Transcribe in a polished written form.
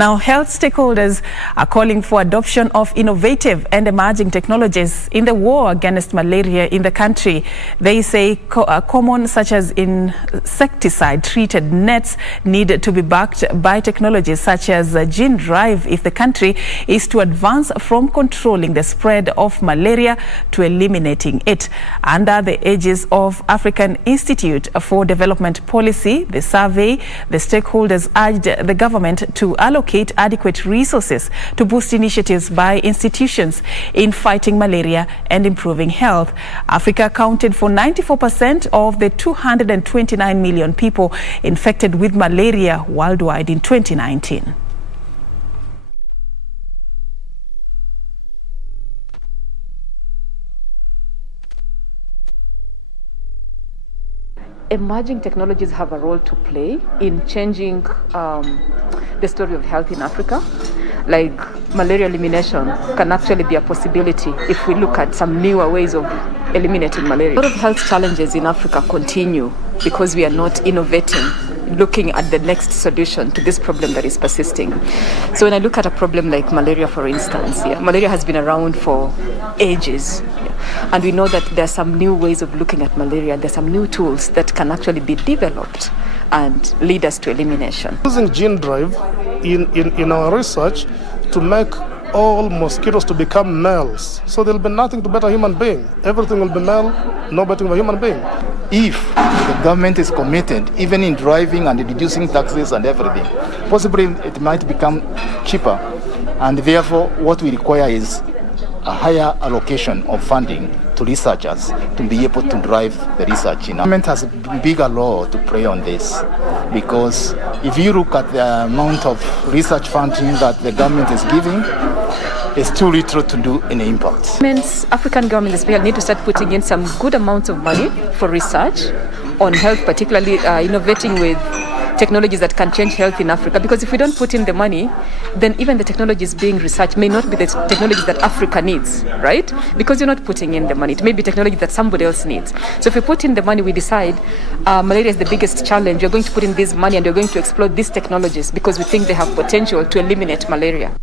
Now, health stakeholders are calling for adoption of innovative and emerging technologies in the war against malaria in the country. They say common such as insecticide-treated nets need to be backed by technologies such as gene drive if the country is to advance from controlling the spread of malaria to eliminating it. Under the aegis of African Institute for Development Policy, the survey, the stakeholders urged the government to allocate adequate resources to boost initiatives by institutions in fighting malaria and improving health. Africa accounted for 94% of the 229 million people infected with malaria worldwide in 2019. Emerging technologies have a role to play in changing the story of health in Africa. Like malaria elimination can actually be a possibility if we look at some newer ways of eliminating malaria. A lot of health challenges in Africa continue because we are not innovating, looking at the next solution to this problem that is persisting. So when I look at a problem like malaria, for instance, malaria has been around for ages. And we know that there are some new ways of looking at malaria. There are some new tools that can actually be developed and lead us to elimination. Using gene drive in our research to make all mosquitoes to become males. So there'll be nothing to better a human being. Everything will be male, no better of a human being. If the government is committed, even in driving and reducing taxes and everything, possibly it might become cheaper. And therefore, what we require is a higher allocation of funding to researchers to be able to drive the research. The government has a bigger role to play on this, because if you look at the amount of research funding that the government is giving, it's too little to do any impact. African governments especially need to start putting in some good amounts of money for research on health, particularly innovating with technologies that can change health in Africa, because if we don't put in the money, then even the technologies being researched may not be the technologies that Africa needs, right? Because you're not putting in the money. It may be technology that somebody else needs. So if we put in the money, we decide malaria is the biggest challenge. We're going to put in this money and we're going to explore these technologies because we think they have potential to eliminate malaria.